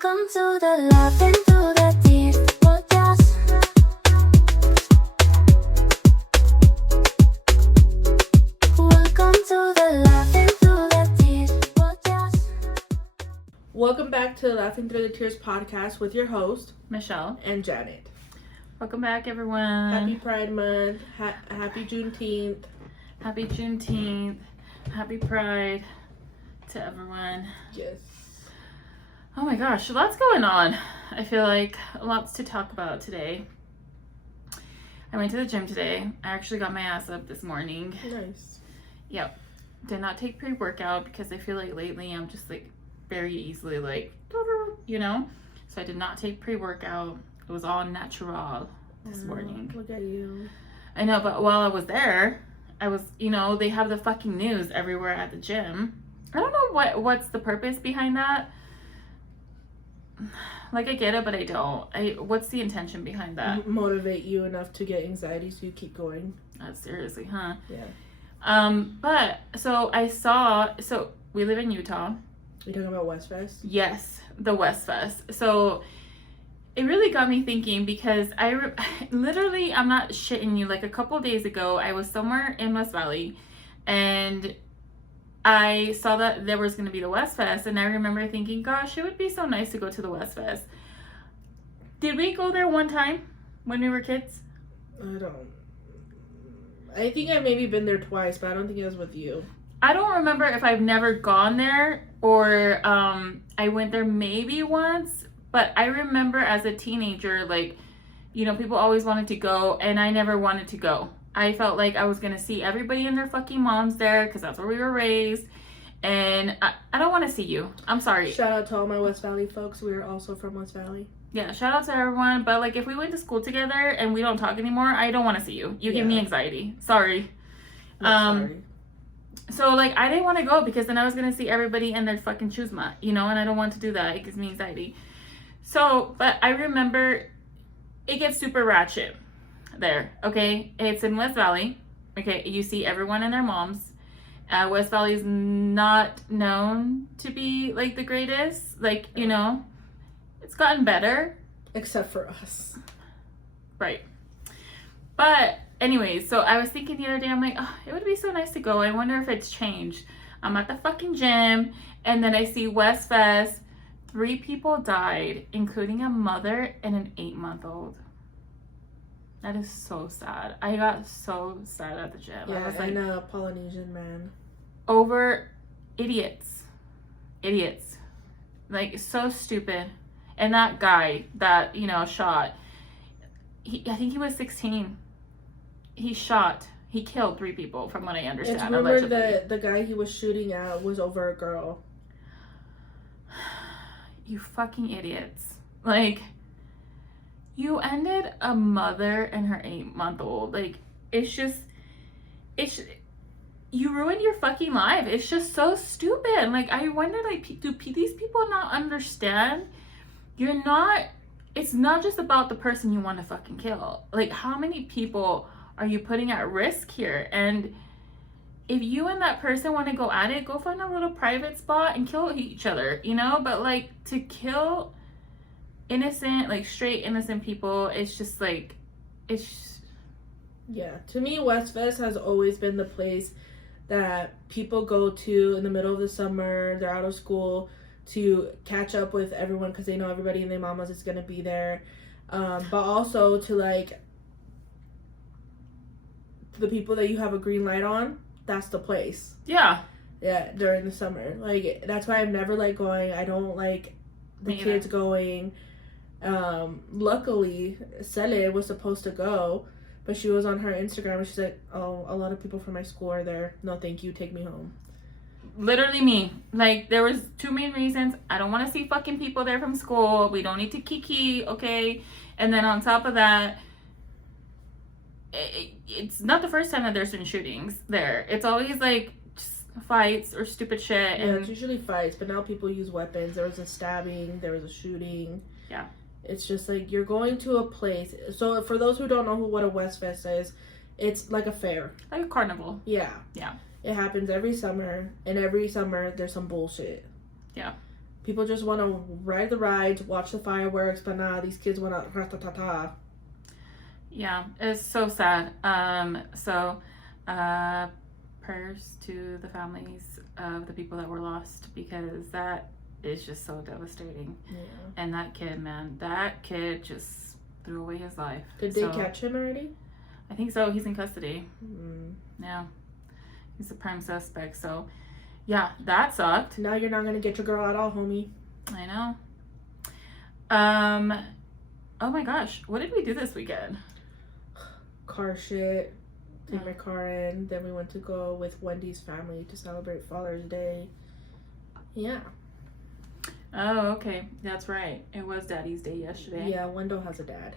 Welcome to the Laughing Through the Tears podcast. Welcome to the Laughing Through the Tears podcast. Welcome back to the Laughing Through the Tears podcast with your host, Michelle. and Janet. Welcome back, everyone. Happy Pride Month. Happy Juneteenth. Happy Juneteenth. Happy Pride to everyone. Yes. Oh my gosh, lots going on. I feel like lots to talk about today. I went to the gym today. I actually got my ass up this morning. Nice. Yep. Did not take pre-workout because I feel like lately I'm just like very easily like, you know? So I did not take pre-workout. It was all natural this morning. Look at you. I know, but while I was there, I was, they have the fucking news everywhere at the gym. I don't know what's the purpose behind that. Like, I get it, but I don't. What's the intention behind that? Motivate you enough to get anxiety so you keep going. Seriously, huh? Yeah. But, so we live in Utah. You talking about West Fest? Yes, the West Fest. So it really got me thinking because literally, I'm not shitting you, like a couple days ago, I was somewhere in West Valley and I saw that there was going to be the West Fest, and I remember thinking, gosh, it would be so nice to go to the West Fest. Did we go there one time when we were kids? I think I've maybe been there twice, but I don't think it was with you. I don't remember if I've never gone there or I went there maybe once, but I remember as a teenager, like, people always wanted to go, and I never wanted to go. I felt like I was going to see everybody and their fucking moms there because that's where we were raised. And I don't want to see you. I'm sorry. Shout out to all my West Valley folks. We are also from West Valley. Yeah, shout out to everyone. But, like, if we went to school together and we don't talk anymore, I don't want to see you. You give me anxiety. Sorry. Sorry. So, like, I didn't want to go because then I was going to see everybody in their fucking chuzma, and I don't want to do that. It gives me anxiety. So, but I remember it gets super ratchet there, okay? It's in West Valley, okay? You see everyone and their moms. West Valley is not known to be, like, the greatest. Like, it's gotten better. Except for us. Right. But anyways, so I was thinking the other day, I'm like, oh, it would be so nice to go. I wonder if it's changed. I'm at the fucking gym, and then I see West Fest. 3 people died, including a mother and an 8-month-old. That is so sad. I got so sad at the gym. Yeah, I was and like, a Polynesian man. over idiots. Idiots. Like, so stupid. And that guy that, shot, I think he was 16. He killed 3 people, from what I understand. It's rumored that the guy he was shooting at was over a girl. You fucking idiots. Like, you ended a mother and her 8-month-old. Like, you ruined your fucking life. It's just so stupid. Like, I wonder, like, do these people not understand? It's not just about the person you want to fucking kill. Like, how many people are you putting at risk here? And if you and that person want to go at it, go find a little private spot and kill each other, But, like, to kill innocent, like, straight innocent people, it's just, like, Yeah, to me, West Fest has always been the place that people go to in the middle of the summer. They're out of school to catch up with everyone because they know everybody and their mamas is going to be there. But also to, like, the people that you have a green light on, that's the place. Yeah. Yeah, during the summer. Like, that's why I've never liked going. I don't like the kids going. Luckily, Cele was supposed to go, but she was on her Instagram and she's like, oh, a lot of people from my school are there. No, thank you. Take me home. Literally me. Like, there was 2 main reasons. I don't want to see fucking people there from school. We don't need to kiki, okay? And then on top of that, it's not the first time that there's been shootings there. It's always, like, just fights or stupid shit. Yeah, And it's usually fights, but now people use weapons. There was a stabbing. There was a shooting. Yeah. It's just, like, you're going to a place. So, for those who don't know what a West Fest is, it's like a fair. Like a carnival. Yeah. Yeah. It happens every summer, and every summer there's some bullshit. Yeah. People just want to ride the rides, watch the fireworks, but nah, these kids want to ra-ta-ta-ta. Yeah, it's so sad. Prayers to the families of the people that were lost, because that is just so devastating. Yeah. And that kid, man, that kid just threw away his life. Did they catch him already? I think so. He's in custody. Mm. Yeah. He's a prime suspect. So, yeah, that sucked. Now you're not going to get your girl at all, homie. I know. Oh my gosh. What did we do this weekend? Car shit. Take my car in. Then we went to go with Wendy's family to celebrate Father's Day. Yeah. Oh, okay. That's right. It was Daddy's Day yesterday. Yeah, Wendell has a dad.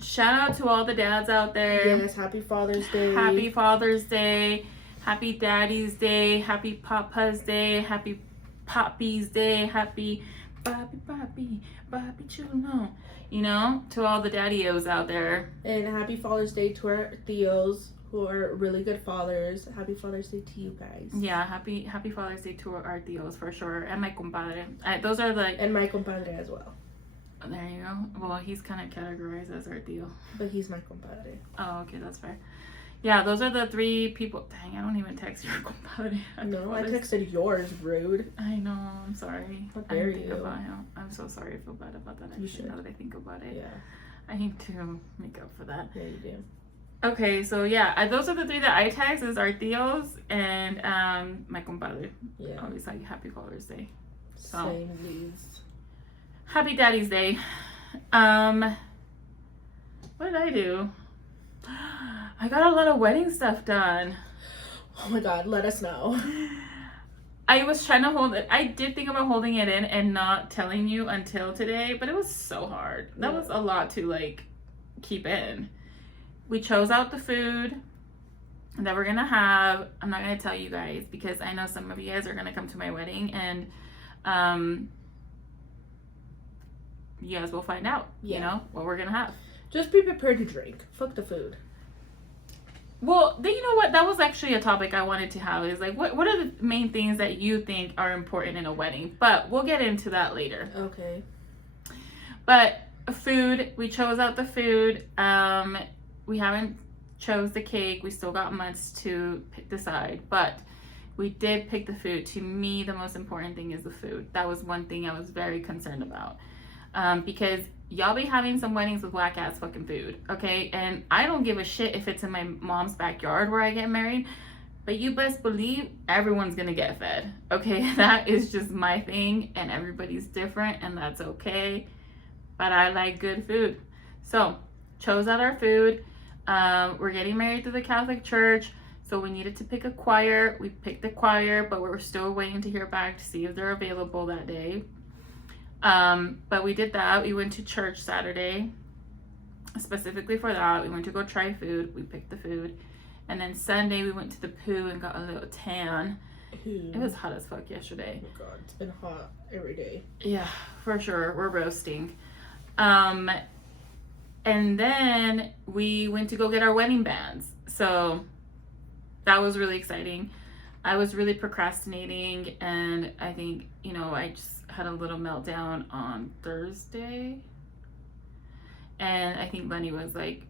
Shout out to all the dads out there. Yes, happy Father's Day. Happy Father's Day. Happy Daddy's Day. Happy Papa's Day. Happy Poppy's Day. Happy Bobby Chulo. You know, to all the daddy-os out there. And happy Father's Day to our Theos, who are really good fathers. Happy Father's Day to you guys. Yeah, happy Father's Day to our Theos for sure. And my compadre. Those are like... And my compadre as well. There you go. Well, he's kind of categorized as our Theo. But he's my compadre. Oh, okay, that's fair. Yeah, those are the 3 people. Dang, I don't even text your compadre. No, I texted yours, rude. I know, I'm sorry. How dare I think you. about him. I'm so sorry. I feel bad about that. You Actually, should. now that I think about it. Yeah. I need to make up for that. Yeah, you do. Okay, so yeah, those are the 3 that I text is our Theos and my compadre. Yeah. Always like happy Father's Day. So. Same, please. Happy Daddy's Day. What did I do? I got a lot of wedding stuff done. Oh my god, let us know. I was trying to hold it. I did think about holding it in and not telling you until today, but it was so hard. That was a lot to like keep in. We chose out the food that we're gonna have. I'm not gonna tell you guys because I know some of you guys are gonna come to my wedding and you guys will find out, you know, what we're gonna have. Just be prepared to drink. Fuck the food. Well, you know what? That was actually a topic I wanted to have is like, what are the main things that you think are important in a wedding? But we'll get into that later. Okay. But food, we chose out the food. We haven't chose the cake. We still got months to decide, but we did pick the food. To me, the most important thing is the food. That was one thing I was very concerned about. Because y'all be having some weddings with whack ass fucking food, okay? And I don't give a shit if it's in my mom's backyard where I get married, but you best believe everyone's gonna get fed, okay? That is just my thing, and everybody's different, and that's okay. But I like good food. So, chose out our food. We're getting married through the Catholic Church, so we needed to pick a choir. We picked the choir, but we're still waiting to hear back to see if they're available that day. But we did that. We went to church Saturday specifically for that. We went to go try food. We picked the food. And then Sunday we went to the pool and got a little tan. It was hot as fuck yesterday. Oh my god, it's been hot every day. Yeah, for sure. We're roasting. And then we went to go get our wedding bands. So that was really exciting. I was really procrastinating, and I think, you know, I just had a little meltdown on Thursday. And I think Lenny was like,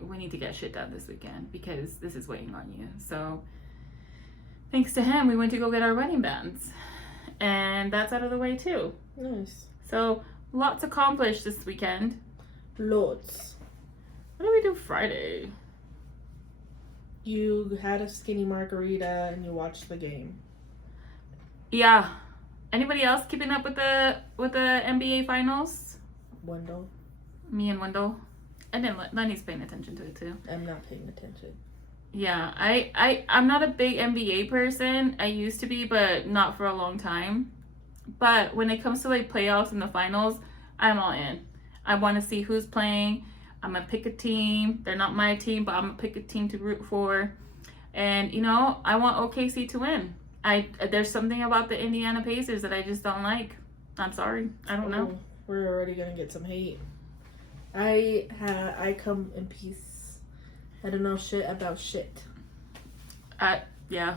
we need to get shit done this weekend because this is weighing on you. So thanks to him, we went to go get our wedding bands. And that's out of the way too. Nice. So lots accomplished this weekend. Loads. What did we do Friday? You had a skinny margarita and you watched the game. Yeah. Anybody else keeping up with the NBA finals? Wendell. Me and Wendell. And then Lenny's paying attention to it too. I'm not paying attention. Yeah, I'm not a big NBA person. I used to be, but not for a long time. But when it comes to like playoffs and the finals, I'm all in. I want to see who's playing. I'm gonna pick a team. They're not my team, but I'm gonna pick a team to root for. And you know, I want OKC to win. There's something about the Indiana Pacers that I just don't like. I'm sorry. I don't know. We're already gonna get some hate. I come in peace. I don't know shit about shit. Yeah.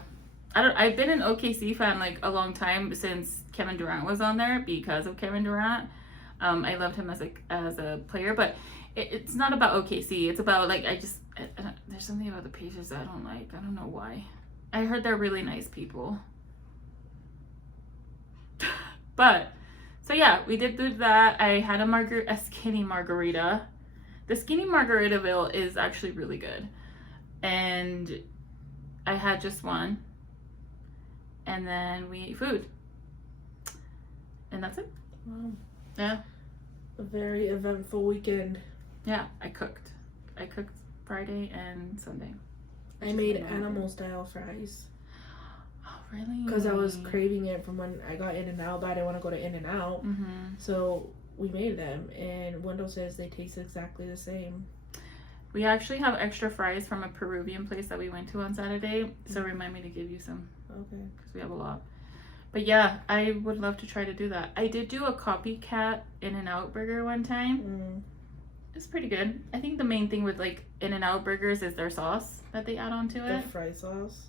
I've been an OKC fan like a long time since Kevin Durant was on there because of Kevin Durant. I loved him as a player, but it's not about OKC. It's about like there's something about the Pacers that I don't like. I don't know why. I heard they're really nice people. But so yeah, we did do that. I had a skinny margarita. The skinny Margaritaville is actually really good, and I had just one, and then we ate food, and that's it. Wow. Yeah. A very eventful weekend. Yeah, I cooked Friday and Sunday. I made animal style fries. Oh, really? Because I was craving it from when I got In-N-Out, but I didn't want to go to In-N-Out. So we made them, and Wendell says they taste exactly the same. We actually have extra fries from a Peruvian place that we went to on Saturday, so remind me to give you some. Okay. Because we have a lot. But yeah, I would love to try to do that. I did do a copycat In-N-Out burger one time. It's pretty good. I think the main thing with like In-N-Out burgers is their sauce that they add onto it. The fry sauce?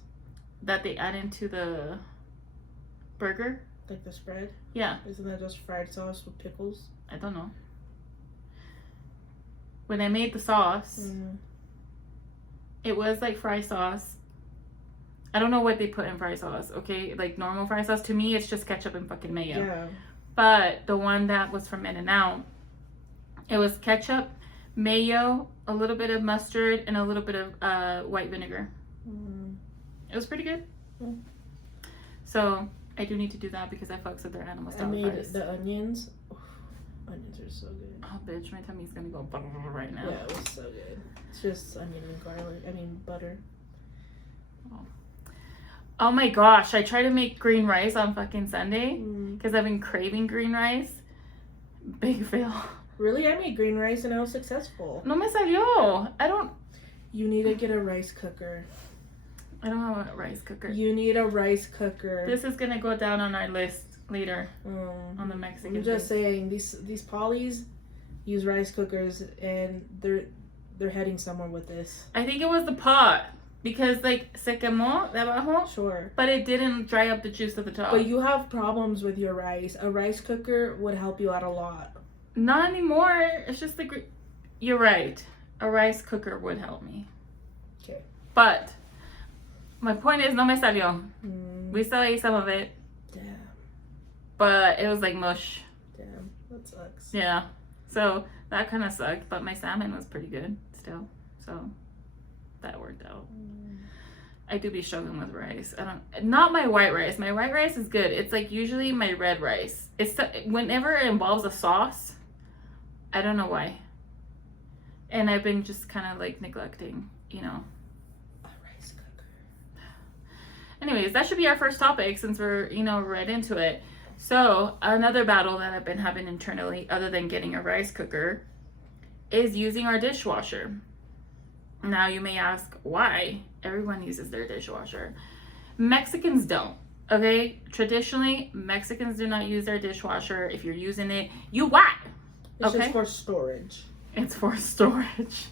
That they add into the burger. Like the spread? Yeah. Isn't that just fried sauce with pickles? I don't know. When I made the sauce, it was like fry sauce. I don't know what they put in fry sauce, okay? Like normal fry sauce. To me, it's just ketchup and fucking mayo. Yeah. But the one that was from In-N-Out, it was ketchup, mayo, a little bit of mustard, and a little bit of white vinegar. It was pretty good. So I do need to do that because I fucks with their animal style fries. I made the onions. Oof, onions are so good. Oh, bitch, my tummy's gonna go right now. Yeah, it was so good. It's just onion and garlic. I mean, butter. Oh my gosh, I tried to make green rice on fucking Sunday because I've been craving green rice. Big fail. Really? I made green rice and I was successful. No me salió. You need to get a rice cooker. I don't have a rice cooker. You need a rice cooker. This is gonna go down on our list later on the Mexican. I'm just saying, these polys use rice cookers and they're heading somewhere with this. I think it was the pot. Because, like, se quemó de abajo. Sure. But it didn't dry up the juice at the top. But you have problems with your rice. A rice cooker would help you out a lot. Not anymore. It's just like, you're right. A rice cooker would help me. Okay. But, my point is, no me salió. We still ate some of it. Damn. But it was like mush. Damn. That sucks. Yeah. So, that kind of sucked. But my salmon was pretty good still. So, that worked out. I do be struggling with rice. Not my white rice. My white rice is good. It's like usually my red rice. Whenever it involves a sauce, I don't know why. And I've been just kind of like neglecting, a rice cooker. Anyways, that should be our first topic since we're, right into it. So another battle that I've been having internally, other than getting a rice cooker, is using our dishwasher. Now you may ask why. Everyone uses their dishwasher. Mexicans don't, okay? Traditionally, Mexicans do not use their dishwasher. If you're using it, you whack. It's just for storage. It's for storage.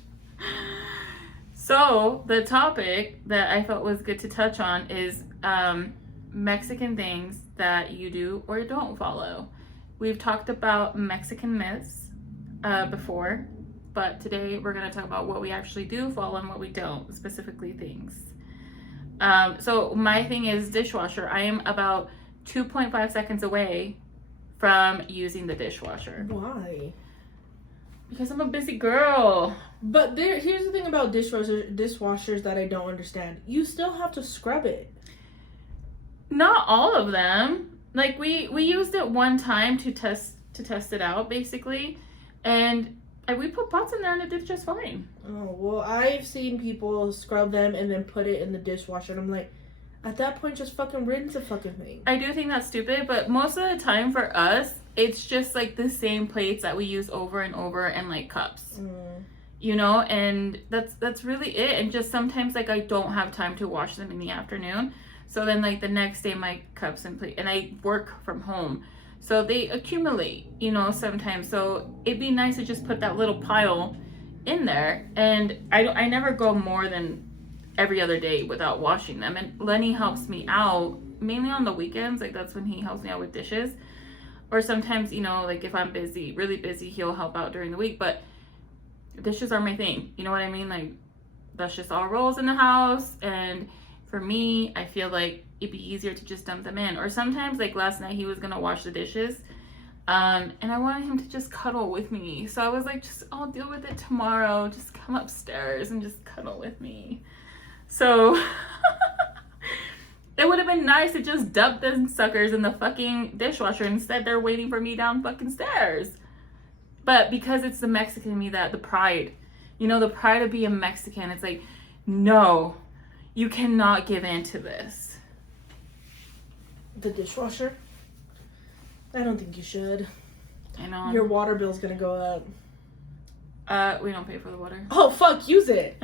So the topic that I felt was good to touch on is Mexican things that you do or don't follow. We've talked about Mexican myths before. But today we're going to talk about what we actually do follow and what we don't, specifically things. So my thing is dishwasher. I am about 2.5 seconds away from using the dishwasher. Why? Because I'm a busy girl. But here's the thing about dishwashers that I don't understand. You still have to scrub it. Not all of them. Like we used it one time to test it out, basically, and we put pots in there and it did just fine. Oh, well, I've seen people scrub them and then put it in the dishwasher. And I'm like, at that point, just fucking rinse the fucking thing. I do think that's stupid, but most of the time for us, it's just like the same plates that we use over and over and like cups. And that's really it. And just sometimes like I don't have time to wash them in the afternoon. So then like the next day my cups and plate, and I work from home. So they accumulate, sometimes. So it'd be nice to just put that little pile in there. And I never go more than every other day without washing them. And Lenny helps me out mainly on the weekends. Like, that's when he helps me out with dishes. Or sometimes, you know, like if I'm busy, really busy, he'll help out during the week. But dishes are my thing. You know what I mean? Like, that's just all rolls in the house. And for me, I feel like it'd be easier to just dump them in. Or sometimes, like last night, he was gonna wash the dishes. And I wanted him to just cuddle with me. So I was like, just, I'll deal with it tomorrow. Just come upstairs and just cuddle with me. So it would have been nice to just dump them suckers in the fucking dishwasher. Instead, they're waiting for me down fucking stairs. But because it's the Mexican in me, that the pride, you know, the pride of being Mexican, it's like, no, you cannot give in to this. The dishwasher? I don't think you should. I know. Your water bill's gonna go up. We don't pay for the water. Oh, fuck, use it.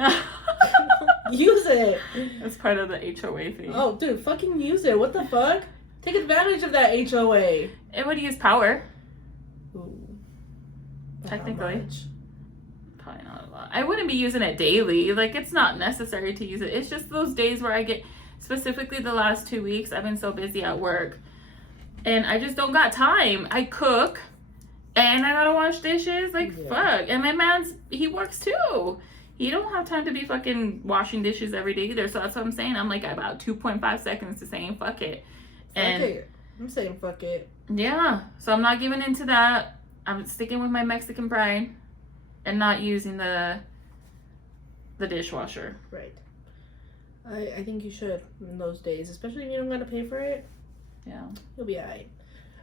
Use it. That's part of the HOA fee. Oh, dude, fucking use it. What the fuck? Take advantage of that HOA. It would use power. Ooh. Technically. Probably not a lot. I wouldn't be using it daily. Like, it's not necessary to use it. It's just those days where I get, specifically the last 2 weeks, I've been so busy at work. And I just don't got time. I cook. And I gotta wash dishes. Like, fuck. And my man's, he works too. He don't have time to be fucking washing dishes every day either. So that's what I'm saying. I'm like about 2.5 seconds to saying fuck it. And fuck it. I'm saying fuck it. Yeah. So I'm not giving into that. I'm sticking with my Mexican pride and not using the dishwasher. Right. I think you should in those days, especially if you don't gotta pay for it. Yeah. You'll be alright.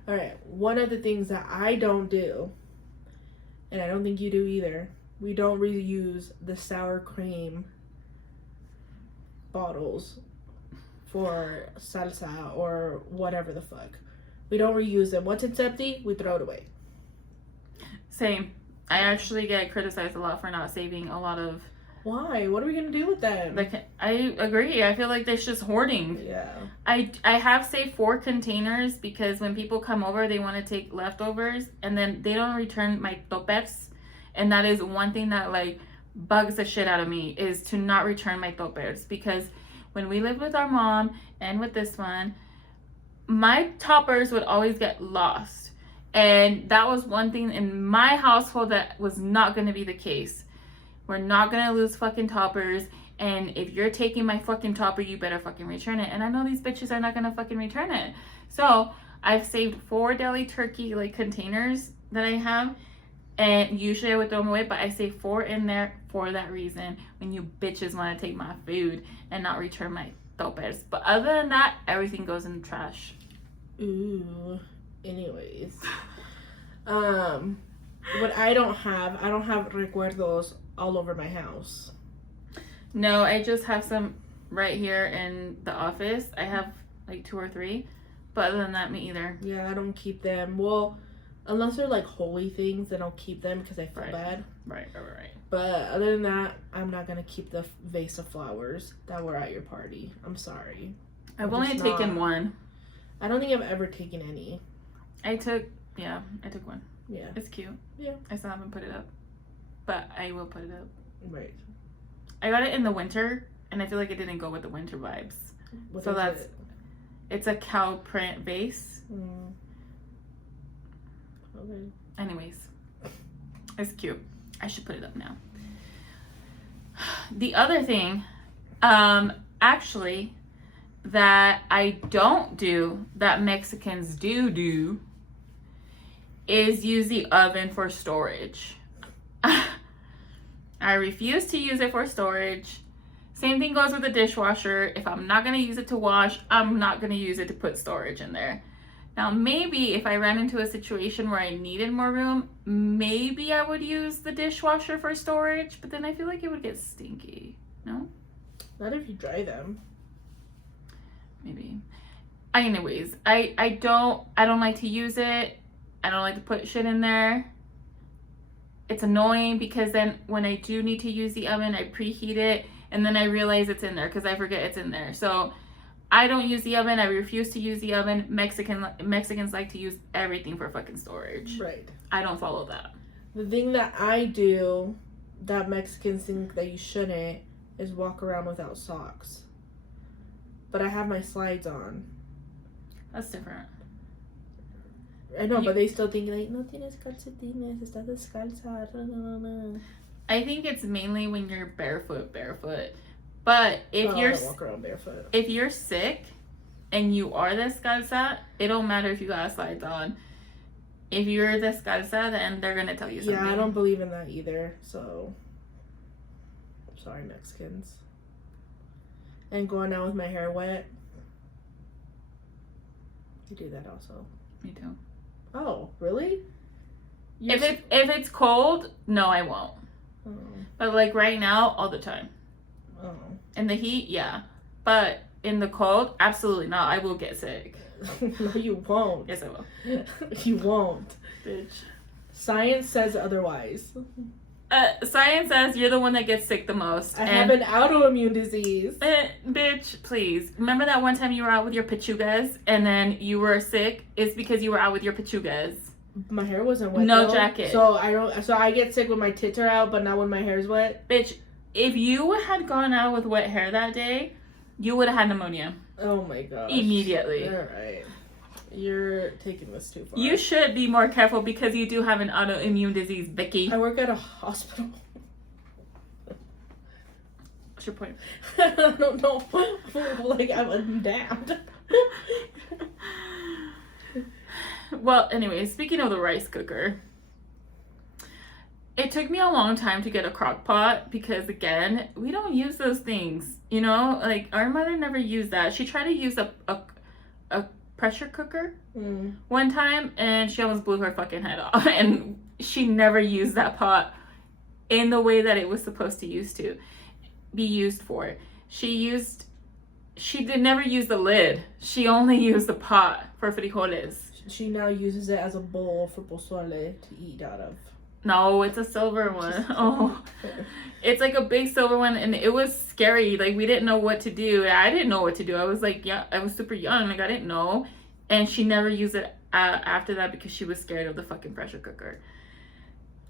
Alright, one of the things that I don't do, and I don't think you do either, we don't reuse the sour cream bottles for salsa or whatever the fuck. We don't reuse them. Once it's empty, we throw it away. Same. I actually get criticized a lot for not saving a lot of... Why? What are we gonna do with them? Like, I agree. I feel like that's just hoarding. Yeah. I have saved 4 containers because when people come over, they want to take leftovers and then they don't return my topes. And that is one thing that like bugs the shit out of me, is to not return my topers. Because when we lived with our mom and with this one, my toppers would always get lost. And that was one thing in my household that was not going to be the case. We're not going to lose fucking toppers. And if you're taking my fucking topper, you better fucking return it. And I know these bitches are not going to fucking return it. So I've saved 4 deli turkey like containers that I have. And usually I would throw them away, but I save 4 in there for that reason. When you bitches want to take my food and not return my topers. But other than that, everything goes in the trash. Ooh. Anyways. What I don't have recuerdos all over my house. No, I just have some right here in the office. I have like 2 or 3. But other than that, me either. Yeah, I don't keep them. Well, unless they're like holy things, then I'll keep them because I feel bad. Right. But other than that, I'm not going to keep the vase of flowers that were at your party. I'm sorry. I've only taken 1. I don't think I've ever taken any. I took 1. Yeah. It's cute. Yeah. I still haven't put it up. But I will put it up. Right. I got it in the winter, and I feel like it didn't go with the winter vibes. So that's it? It's a cow print vase. Mm. Okay. Anyways, it's cute. I should put it up now. The other thing, actually, that I don't do that Mexicans do is use the oven for storage. I refuse to use it for storage. Same thing goes with the dishwasher. If I'm not going to use it to wash, I'm not going to use it to put storage in there. Now, maybe if I ran into a situation where I needed more room, maybe I would use the dishwasher for storage, but then I feel like it would get stinky. No? Not if you dry them. Maybe. Anyways, I don't like to use it. I don't like to put shit in there. It's annoying because then when I do need to use the oven, I preheat it and then I realize it's in there because I forget it's in there. So I don't use the oven. I refuse to use the oven. Mexicans like to use everything for fucking storage. Right. I don't follow that. The thing that I do that Mexicans think that you shouldn't is walk around without socks. But I have my slides on. That's different. I know, but they still think like, no tienes calcetines, estás descalza. No. I think it's mainly when you're barefoot. But if I walk around barefoot. if you're sick and you are descalza, it don't matter if you got slides on. If you're descalza, then they're gonna tell you something. Yeah, I don't believe in that either. So, sorry, Mexicans. And going out with my hair wet. You do that also. Me too. Oh, really? If it's cold, no, I won't. Oh. But like right now, all the time. Oh. In the heat, yeah. But in the cold, absolutely not. I will get sick. No, you won't. Yes, I will. You won't. Bitch. Science says otherwise. Science says you're the one that gets sick the most. I have an autoimmune disease. Bitch, please. Remember that one time you were out with your pechugas and then you were sick? It's because you were out with your pechugas. My hair wasn't wet. No though, jacket. So I get sick when my tits are out, but not when my hair's wet. Bitch, if you had gone out with wet hair that day, you would have had pneumonia. Oh my gosh. Immediately. All right. You're taking this too far. You should be more careful because you do have an autoimmune disease, Vicky. I work at a hospital. What's your point? I don't know. Like, I'm damned. Well, anyway, speaking of the rice cooker, it took me a long time to get a crock pot because, again, we don't use those things, you know? Like, our mother never used that. She tried to use a pressure cooker one time, and she almost blew her fucking head off. And she never used that pot in the way that it was supposed to be used for. She never use the lid. She only used the pot for frijoles. She now uses it as a bowl for pozole to eat out of. No, it's a silver one. Oh, it's like a big silver one, and it was scary. Like, we didn't know what to do. I didn't know what to do. I was like, yeah, I was super young. Like, I didn't know. And she never used it after that because she was scared of the fucking pressure cooker.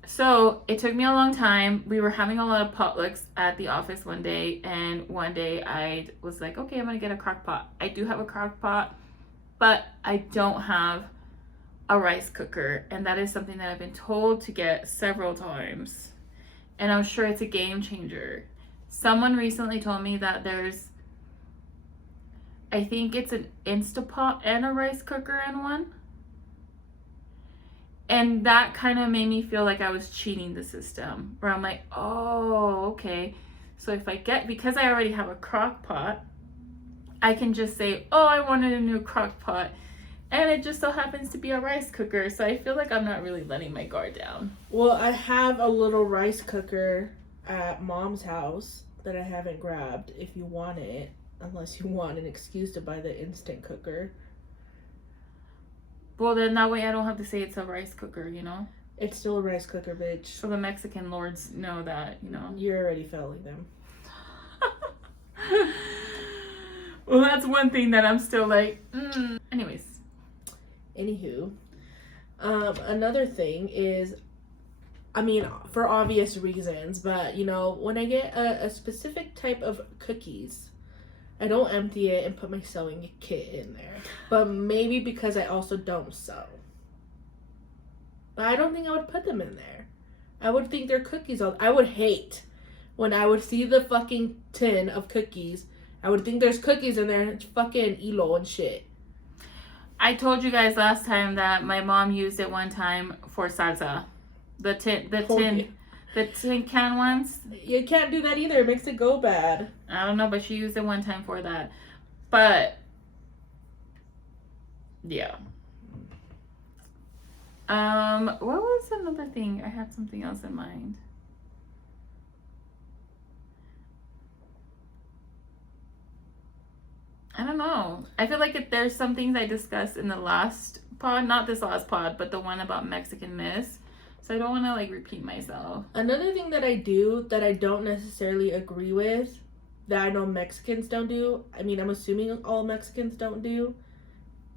So it took me a long time. We were having a lot of potlucks at the office one day, and one day I was like, okay, I'm gonna get a crock pot. I do have a crock pot, but I don't have a rice cooker, and that is something that I've been told to get several times, and I'm sure it's a game changer. Someone recently told me that there's, I think it's an Instapot and a rice cooker in one, and that kind of made me feel like I was cheating the system, where I'm like, oh, okay, so if because I already have a crock pot, I can just say, oh, I wanted a new crock pot. And it just so happens to be a rice cooker. So I feel like I'm not really letting my guard down. Well, I have a little rice cooker at Mom's house that I haven't grabbed if you want it. Unless you want an excuse to buy the instant cooker. Well, then that way I don't have to say it's a rice cooker, you know? It's still a rice cooker, bitch. So the Mexican lords know that, you know? You're already failing them. Well, that's one thing that I'm still like, Anyways. Anywho, another thing is, I mean, for obvious reasons, but, you know, when I get a specific type of cookies, I don't empty it and put my sewing kit in there. But maybe because I also don't sew. But I don't think I would put them in there. I would think they're cookies. I would hate when I would see the fucking tin of cookies. I would think there's cookies in there and it's fucking hilo and shit. I told you guys last time that my mom used it one time for salsa. The tin can ones. You can't do that either. It makes it go bad. I don't know, but she used it one time for that. But yeah. What was another thing? I had something else in mind. I don't know. I feel like there's some things I discussed in the last pod, not this last pod, but the one about Mexican Miss. So I don't want to like repeat myself. Another thing that I do that I don't necessarily agree with, that I know Mexicans don't do, I mean, I'm assuming all Mexicans don't do,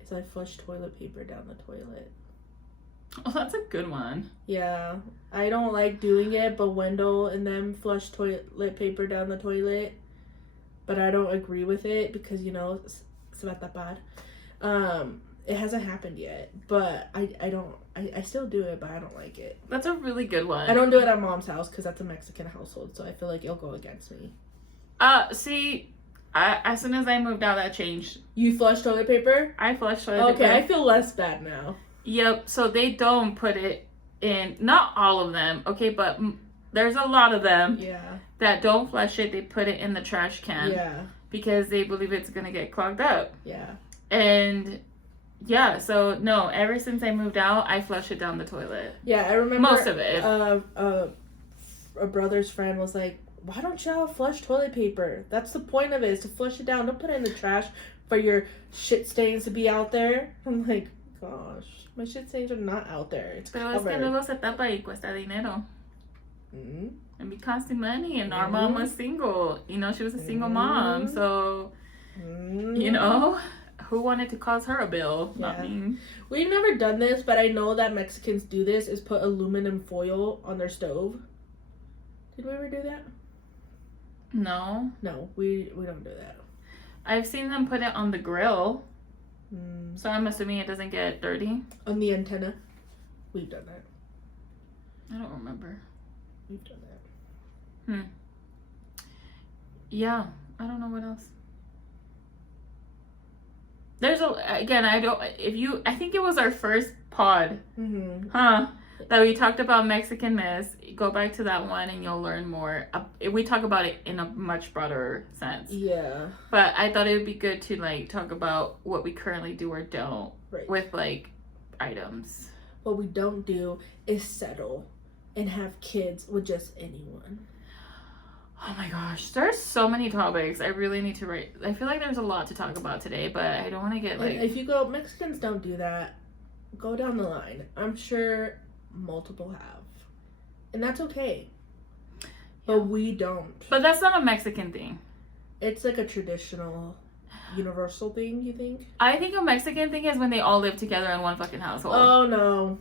is I flush toilet paper down the toilet. Oh, that's a good one. Yeah. I don't like doing it, but Wendell and them flush toilet paper down the toilet. But I don't agree with it because, you know, se va a tapar. It hasn't happened yet, but I still do it, but I don't like it. That's a really good one. I don't do it at mom's house because that's a Mexican household, so I feel like it'll go against me. See, as soon as I moved out, that changed. You flush toilet paper? I flushed toilet paper. Okay, I feel less bad now. Yep, so they don't put it in, not all of them, okay, but there's a lot of them that don't flush it. They put it in the trash can because they believe it's going to get clogged up. Yeah. And yeah, so no, ever since I moved out, I flush it down the toilet. Yeah, I remember most of it. A brother's friend was like, why don't y'all flush toilet paper? That's the point of it, is to flush it down. Don't put it in the trash for your shit stains to be out there. I'm like, gosh, my shit stains are not out there. It's Pero es que luego se tapa y cuesta dinero. And it costs money, and our mom was single. You know, she was a single mom, so you know, who wanted to cause her a bill? Not me. We've never done this, but I know that Mexicans do this, is put aluminum foil on their stove. Did we ever do that? No, we don't do that. I've seen them put it on the grill, so I'm assuming it doesn't get dirty. On the antenna, we've done that. I don't remember. We've done that. Yeah, I don't know what else. There's I think it was our first pod, that we talked about Mexican-ness. Go back to that one and you'll learn more. We talk about it in a much broader sense. Yeah. But I thought it would be good to like talk about what we currently do or don't with like items. What we don't do is settle and have kids with just anyone. Oh my gosh, there's so many topics. I really need to write. I feel like there's a lot to talk about today, but I don't want to get like... If you go, Mexicans don't do that. Go down the line. I'm sure multiple have. And that's okay. But we don't. But that's not a Mexican thing. It's like a traditional, universal thing, you think? I think a Mexican thing is when they all live together in one fucking household. Oh, no.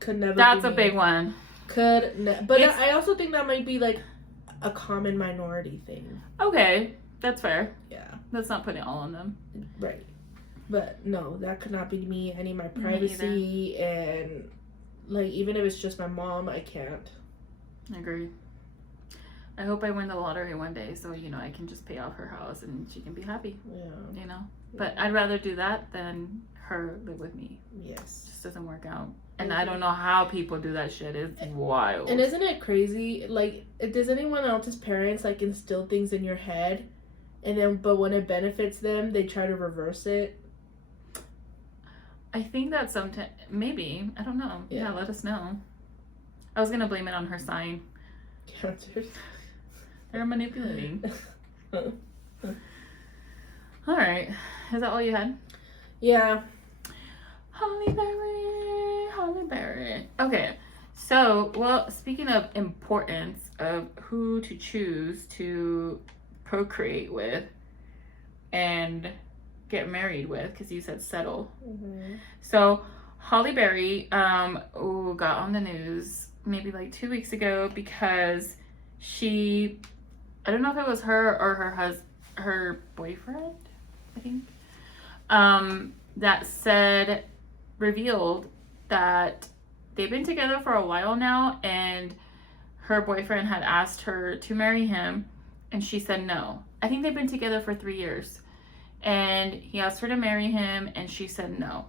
Could never That's be a me. big one. But I also think that might be like a common minority thing. Okay, that's fair. Yeah. Let's not put it all on them. Right. But no, that could not be me. I need my privacy, and like even if it's just my mom, I can't. Agreed. I hope I win the lottery one day, so you know I can just pay off her house and she can be happy. Yeah. You know. But I'd rather do that than her live with me. Yes. It just doesn't work out. And I don't know how people do that shit. It's wild. And isn't it crazy? Like, does anyone else's parents like instill things in your head, and then but when it benefits them, they try to reverse it? I think that sometimes, maybe, I don't know. Yeah, let us know. I was gonna blame it on her sign. Cancers. They're manipulating. All right, is that all you had? Yeah. Halle Berry. Okay, so, well, speaking of importance of who to choose to procreate with and get married with, because you said settle. So, Halle Berry got on the news maybe like 2 weeks ago because she, I don't know if it was her or her boyfriend, I think, that revealed that they've been together for a while now, and her boyfriend had asked her to marry him, and she said no. I think they've been together for 3 years, and he asked her to marry him, and she said no.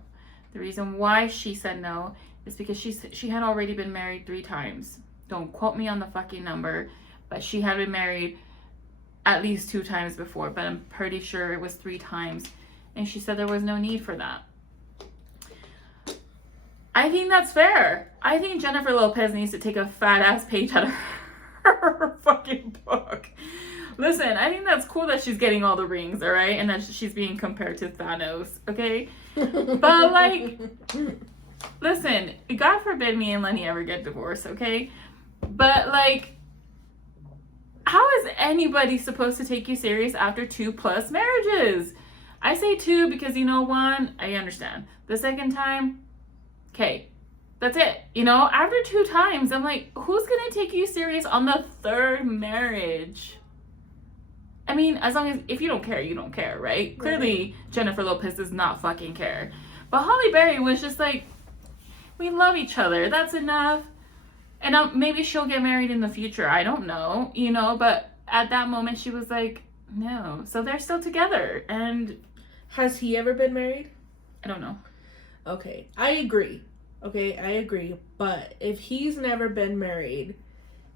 The reason why she said no is because she had already been married 3 times. Don't quote me on the fucking number, but she had been married at least 2 times before, but I'm pretty sure it was 3 times, and she said there was no need for that. I think that's fair. I think Jennifer Lopez needs to take a fat ass page out of her fucking book. Listen, I think that's cool that she's getting all the rings, all right? And that she's being compared to Thanos, okay? But, like, listen, God forbid me and Lenny ever get divorced, okay? But, like, how is anybody supposed to take you serious after 2+ marriages? I say 2 because, you know, 1, I understand. The second time, okay, that's it. You know, after 2 times, I'm like, who's gonna take you serious on the 3rd marriage? I mean, as long as, if you don't care, you don't care, right? Clearly, Jennifer Lopez does not fucking care. But Halle Berry was just like, we love each other. That's enough. And maybe she'll get married in the future. I don't know, you know, but at that moment she was like, no. So they're still together. And has he ever been married? I don't know. Okay, I agree. But if he's never been married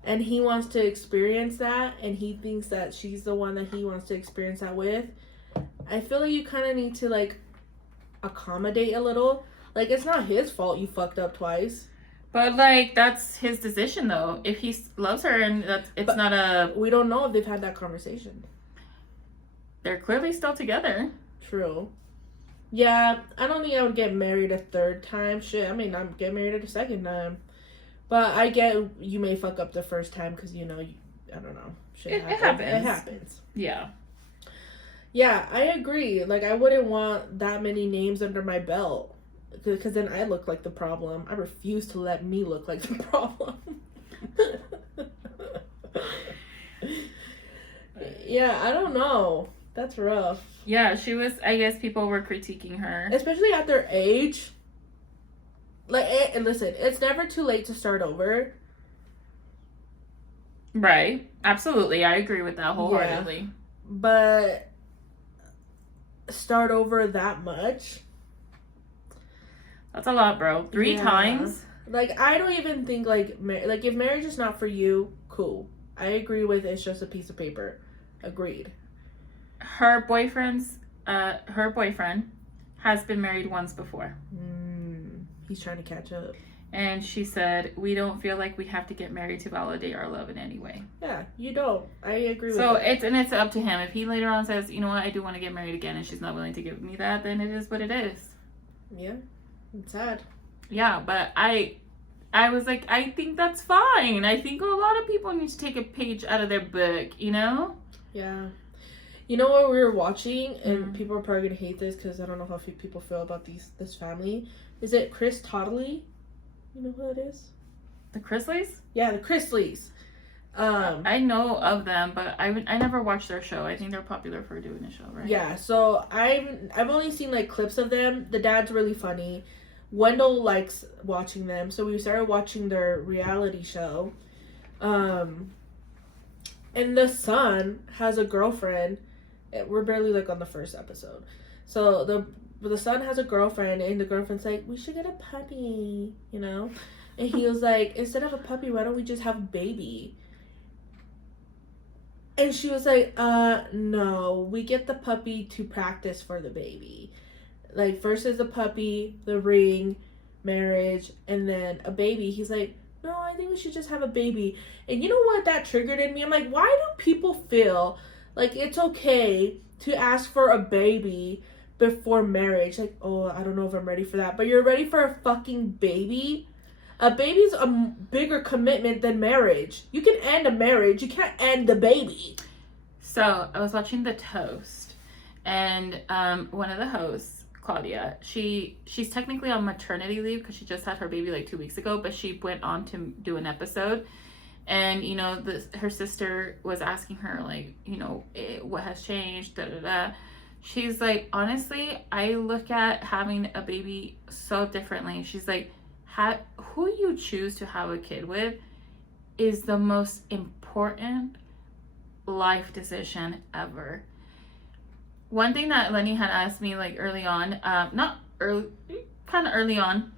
and he wants to experience that and he thinks that she's the one that he wants to experience that with, I feel like you kind of need to, like, accommodate a little. Like, it's not his fault you fucked up twice. But, like, that's his decision, though. If he loves her and it's not a... We don't know if they've had that conversation. They're clearly still together. True. Yeah, I don't think I would get married a third time. Shit, I mean, I'm get married a second time. But I get you may fuck up the first time because, you know, I don't know. Shit It happens. It happens. Yeah. Yeah, I agree. Like, I wouldn't want that many names under my belt. Because then I look like the problem. I refuse to let me look like the problem. Yeah, I don't know. That's rough. Yeah, she was, I guess people were critiquing her. Especially at their age. Like, and listen, it's never too late to start over. Right. Absolutely. I agree with that wholeheartedly. Yeah. But start over that much? That's a lot, bro. 3 times? Like, I don't even think, like if marriage is not for you, cool. I agree with it's just a piece of paper. Agreed. Her boyfriend has been married once before. He's trying to catch up. And she said, we don't feel like we have to get married to validate our love in any way. Yeah, you don't. I agree with so that. So it's up to him. If he later on says, you know what, I do want to get married again, and she's not willing to give me that, then it is what it is. Yeah, it's sad. Yeah, but I was like, I think that's fine. I think a lot of people need to take a page out of their book, you know? Yeah. You know what we were watching, and people are probably gonna hate this because I don't know how few people feel about this family. Is it Chris Toddley? You know who that is? The Chrisleys? Yeah, the Chrisleys. I know of them, but I never watched their show. I think they're popular for doing a show, right? Yeah, so I've only seen like clips of them. The dad's really funny. Wendell likes watching them, so we started watching their reality show. And the son has a girlfriend. We're barely like on the first episode. So the son has a girlfriend, and the girlfriend's like, we should get a puppy, you know? And he was like, instead of a puppy, why don't we just have a baby? And she was like, no, we get the puppy to practice for the baby. Like, first is the puppy, the ring, marriage, and then a baby. He's like, no, I think we should just have a baby. And you know what that triggered in me? I'm like, why do people feel like it's okay to ask for a baby before marriage? Like, oh, I don't know if I'm ready for that. But you're ready for a fucking baby? A baby's a bigger commitment than marriage. You can end a marriage. You can't end the baby. So, I was watching The Toast. And one of the hosts, Claudia, she's technically on maternity leave because she just had her baby like 2 weeks ago. But she went on to do an episode. And, you know, her sister was asking her, like, you know, what has changed, da-da-da. She's like, honestly, I look at having a baby so differently. She's like, who you choose to have a kid with is the most important life decision ever. One thing that Lenny had asked me, like, early on, kind of early on,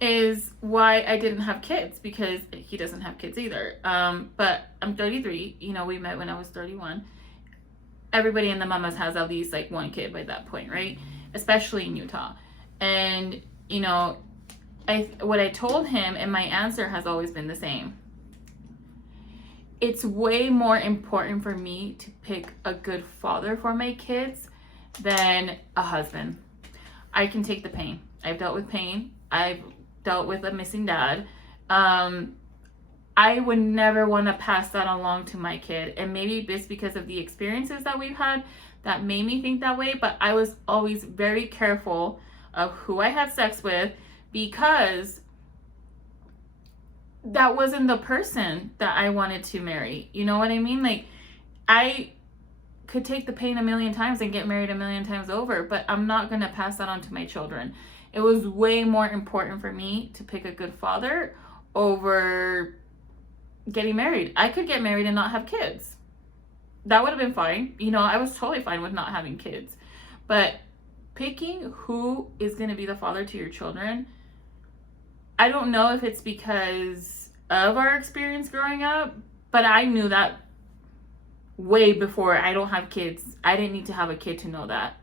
is why I didn't have kids, because he doesn't have kids either. But I'm 33, you know, we met when I was 31. Everybody in the mamas has at least like one kid by that point, right? Especially in Utah. And, you know, what I told him, and my answer has always been the same. It's way more important for me to pick a good father for my kids than a husband. I can take the pain. I've dealt with pain. I've dealt with a missing dad. I would never want to pass that along to my kid. And maybe it's because of the experiences that we've had that made me think that way. But I was always very careful of who I had sex with, because that wasn't the person that I wanted to marry. You know what I mean? Like, I could take the pain a million times and get married a million times over, but I'm not going to pass that on to my children. It was way more important for me to pick a good father over getting married. I could get married and not have kids. That would have been fine. You know, I was totally fine with not having kids. But picking who is going to be the father to your children, I don't know if it's because of our experience growing up, but I knew that way before. I don't have kids. I didn't need to have a kid to know that.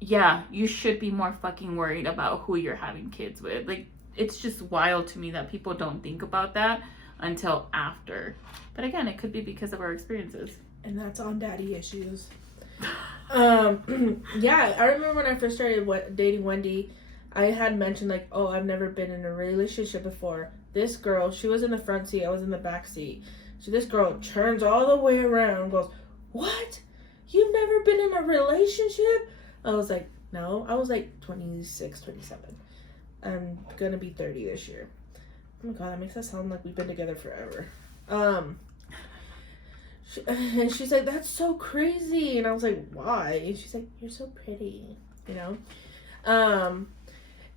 Yeah, you should be more fucking worried about who you're having kids with. Like, it's just wild to me that people don't think about that until after. But again, it could be because of our experiences. And that's on daddy issues. Yeah, I remember when I first started dating Wendy, I had mentioned, like, oh, I've never been in a relationship before. This girl, she was in the front seat, I was in the back seat. So this girl turns all the way around and goes, what? You've never been in a relationship? I was like, no. I was like 26, 27. I'm gonna be 30 this year. Oh my god, that makes us sound like we've been together forever. And she's like, that's so crazy. And I was like, why? And she's like, you're so pretty, you know?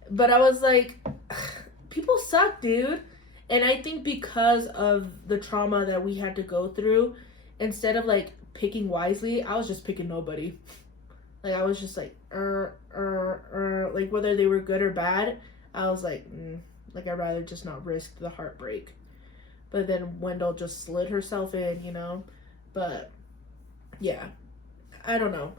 But I was like, people suck, dude. And I think because of the trauma that we had to go through, instead of like picking wisely, I was just picking nobody. Like, I was just like, like whether they were good or bad, I was like, like I'd rather just not risk the heartbreak. But then Wendell just slid herself in, you know? But yeah, I don't know.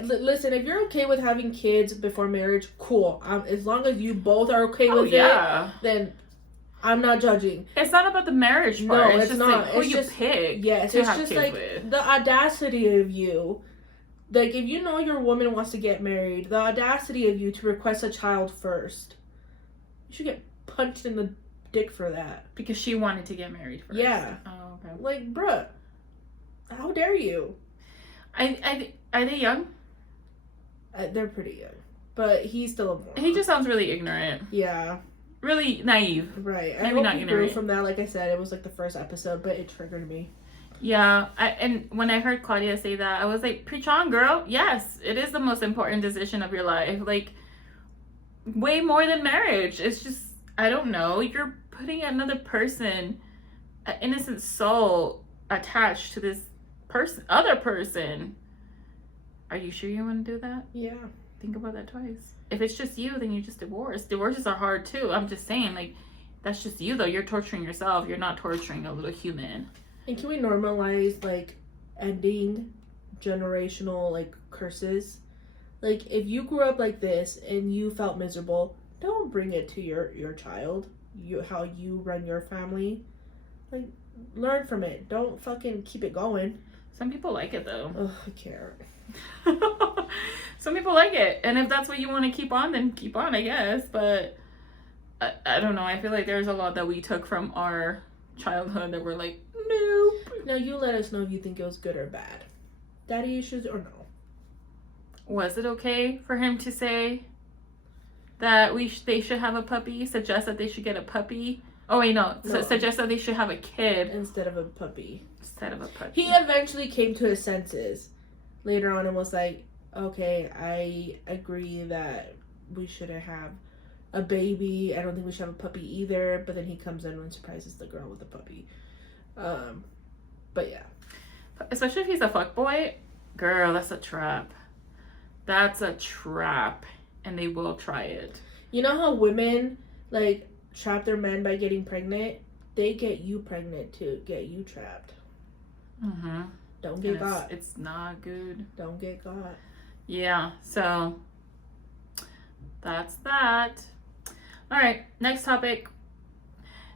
Listen, if you're okay with having kids before marriage, cool. As long as you both are okay with it, then I'm not judging. It's not about the marriage part. No, it's it's just not. Like who it's you just, pick. Yes, to it's have just kids like with. The audacity of you. Like, if you know your woman wants to get married, the audacity of you to request a child first. You should get punched in the dick for that. Because she wanted to get married first. Yeah. Oh, okay. Like, bruh, how dare you? Are they young? They're pretty young. But he's still a moron. He just sounds really ignorant. Yeah. Really naive. Right. Maybe I hope not he ignorant. grew from that. Like I said, it was like the first episode, but it triggered me. Yeah, and when I heard Claudia say that, I was like, preach on, girl. Yes, it is the most important decision of your life. Like, way more than marriage. It's just, I don't know. You're putting another person, an innocent soul, attached to this other person. Are you sure you want to do that? Yeah. Think about that twice. If it's just you, then you just divorce. Divorces are hard too. I'm just saying, like, that's just you though. You're torturing yourself. You're not torturing a little human. And can we normalize, like, ending generational, like, curses? Like, if you grew up like this and you felt miserable, don't bring it to your child. How you run your family. Like, learn from it. Don't fucking keep it going. Some people like it though. Ugh, I can't. Some people like it. And if that's what you want to keep on, then keep on, I guess. But I don't know. I feel like there's a lot that we took from our childhood that we're like, nope. Now, you let us know if you think it was good or bad. Daddy issues or no? Was it okay for him to say that they should have a puppy? Suggest that they should get a puppy? Oh, wait, no. Suggest that they should have a kid. Instead of a puppy. Instead of a puppy. He eventually came to his senses later on and was like, okay, I agree that we shouldn't have a baby. I don't think we should have a puppy either. But then he comes in and surprises the girl with the puppy. But yeah. Especially if he's a fuckboy. Girl, that's a trap. That's a trap. And they will try it. You know how women, like, trap their men by getting pregnant? They get you pregnant to get you trapped. Mm-hmm. Don't get caught. It's not good. Don't get caught. Yeah, so that's that. All right, next topic.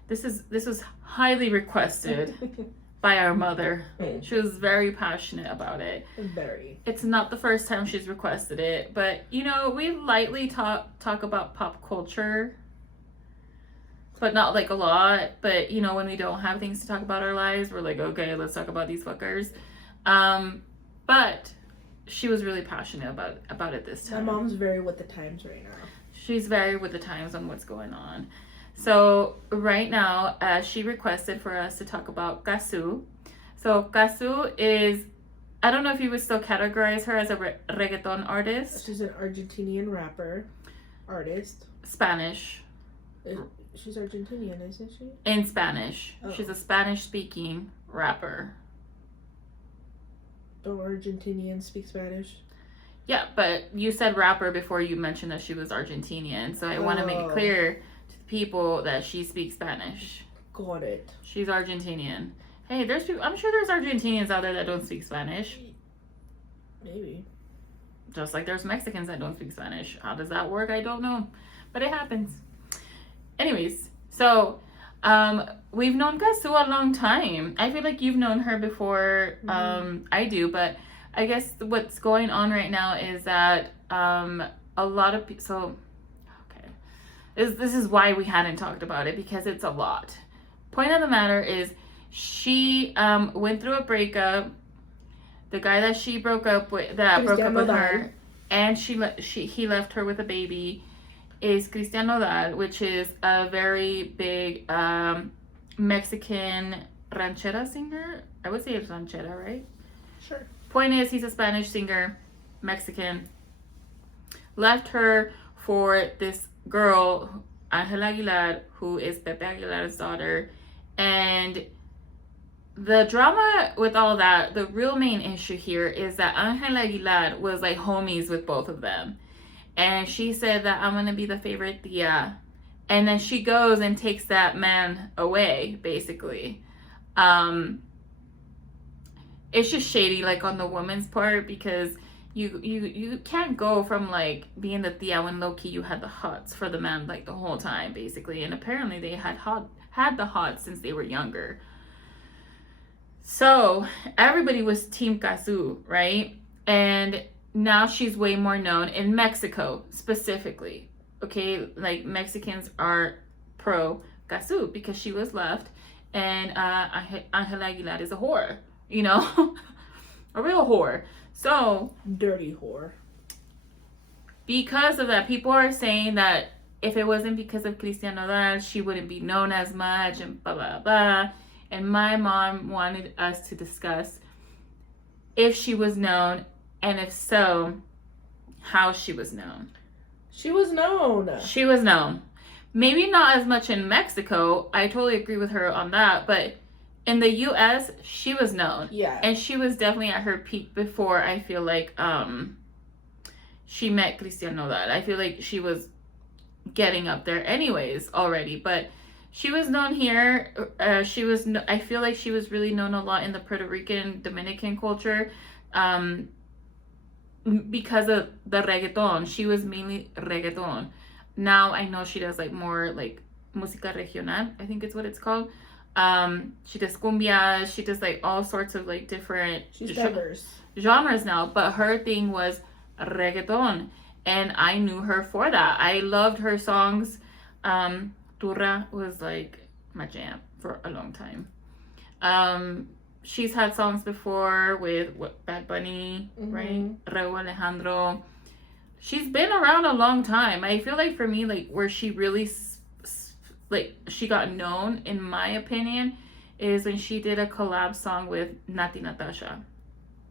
This was highly requested by our mother. She was very passionate about it. Very. It's not the first time she's requested it, but you know, we lightly talk about pop culture, but not like a lot. But you know, when we don't have things to talk about our lives, we're like, okay, let's talk about these fuckers. But she was really passionate about it this time. My mom's very with the times right now. She's very with the times on what's going on. So right now, she requested for us to talk about Cazzu. So Cazzu is, I don't know if you would still categorize her as a reggaeton artist. She's an Argentinian rapper, artist. Spanish. She's Argentinian, isn't she? In Spanish. Oh. She's a Spanish-speaking rapper. Don't Argentinians speak Spanish? Yeah, but you said rapper before you mentioned that she was Argentinian, so I want to make it clear to the people that she speaks Spanish. Got it. She's Argentinian. Hey, there's people, I'm sure there's Argentinians out there that don't speak Spanish. Maybe. Just like there's Mexicans that don't speak Spanish. How does that work? I don't know. But it happens. Anyways, so we've known Cazzu a long time. I feel like you've known her before I do, but I guess what's going on right now is that a lot of people, so, okay. This is why we hadn't talked about it, because it's a lot. Point of the matter is she went through a breakup. The guy that she broke up with, broke up with her, and he left her with a baby, is Cristian Nodal, which is a very big Mexican ranchera singer. I would say it's ranchera, right? Sure. Point is, he's a Spanish singer, Mexican. Left her for this girl, Angela Aguilar, who is Pepe Aguilar's daughter. And the drama with all that, the real main issue here is that Angela Aguilar was like homies with both of them. And she said that I'm going to be the favorite tia. And then she goes and takes that man away, basically. It's just shady, like, on the woman's part, because you can't go from, like, being the tia when low-key you had the hots for the man, like, the whole time, basically. And apparently they had the hots since they were younger. So everybody was Team Cazzu, right? And now she's way more known in Mexico, specifically. Okay, like, Mexicans are pro Cazzu because she was left, and Angela Aguilar is a whore, you know? A real whore. So dirty whore. Because of that, people are saying that if it wasn't because of Cristian Nodal, she wouldn't be known as much, and blah, blah, blah. And my mom wanted us to discuss if she was known, and if so, how she was known. She was known. She was known. Maybe not as much in Mexico. I totally agree with her on that. But in the U.S., she was known. Yeah. And she was definitely at her peak before, I feel like, she met Cristian Nodal. I feel like she was getting up there anyways already. But she was known here. I feel like she was really known a lot in the Puerto Rican, Dominican culture. Because of the reggaeton. She was mainly reggaeton. Now I know she does like more like música regional, I think it's what it's called. She does cumbia, she does like all sorts of like different genres now, but her thing was reggaeton, and I knew her for that. I loved her songs. Thru was like my jam for a long time. She's had songs before with Bad Bunny, right? Raúl Alejandro. She's been around a long time. I feel like for me, like where she really, like she got known, in my opinion, is when she did a collab song with Nati Natasha.